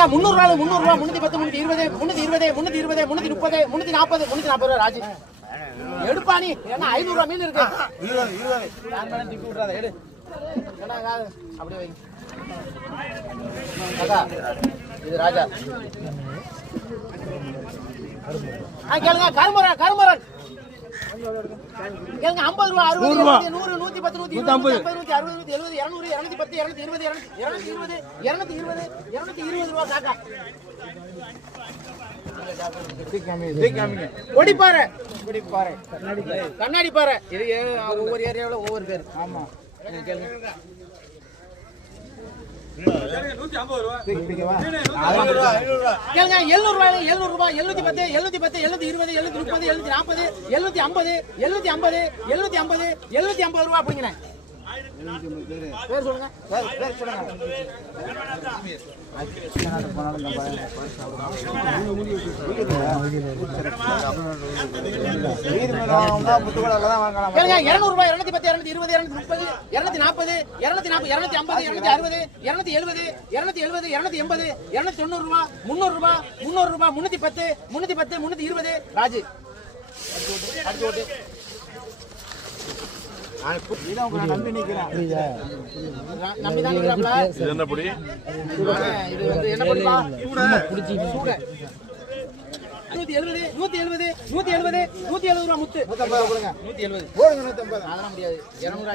கேளுங்க முந்நூறு ரூபா முந்நூறு ரூபா முன்னூத்தி பத்து முன்னூத்தி இருபது முன்னூத்தி இருபது முன்னூத்தி இருபது முன்னூத்தி முப்பது முன்னூத்தி நாற்பது முன்னூத்தி நாற்பது ரூபா ராஜு. எடுப்பா நீ. ஏன்னா ஐநூறு ரூபா மீன் இருக்கு. யார் மேலும் திப்பி விட்றாத? எடு. ஏன்னா, காது, அப்படியே வை. அக்கா, இது ராஜா. ஆ கேளுங்க கருமரன் கருமரன். ஐம்பது ரூபா அறுபது நூறு நூத்தி பத்து நூத்தி ஐம்பது. நூத்தி அறுபது நூத்தி எழுபது இருநூறு இருநூத்தி பத்து இருநூத்தி இருபது இருநூத்தி இருபது இருநூத்தி இருபது இருநூத்தி இருபது ரூபா காக்கா ஒடிப்பாறை. ஒடிப்பாறை. கண்ணாடி பாறை இது ஏ- ஒவ்வொரு ஏரியாவில் ஒவ்வொரு பேர். ஆமா. கேளுங்க. எழுநூத்தி பத்து எழுநூத்தி பத்து எழுநூத்தி இருபது எழுநூத்தி முப்பது எழுநூத்தி நாற்பது எழுநூத்தி ஐம்பது எழுநூத்தி ஐம்பது எழுநூத்தி ஐம்பது எழுநூத்தி ஐம்பது ரூபா அப்படிங்கிறேன். பேர் சொல்லுங்க பேர் பேர் சொல்லுங்க கேளுங்க இருநூத்தி பத்து இருநூத்தி இருபது இருநூத்தி முப்பது இருநூத்தி நாற்பது இருநூத்தி நாற்பது இருநூத்தி ஐம்பது இருநூத்தி அறுபது இருநூத்தி எழுபது இருநூத்தி எழுபது இருநூத்தி எண்பது இருநூத்தி தொண்ணூறு ரூபா முந்நூறு ரூபா முந்நூறு ரூபா முன்னூத்தி பத்து முன்னூத்தி பத்து முன்னூத்தி இருபது. ராஜு. அடுத்து ஓட்டு, சூட நூத்தி எழுபது நூத்தி எழுபது நூத்தி எழுபது நூத்தி எழுபது. ரூபா முத்து நூத்தி எழுபது. அதெல்லாம் முடியாது. இருநூறு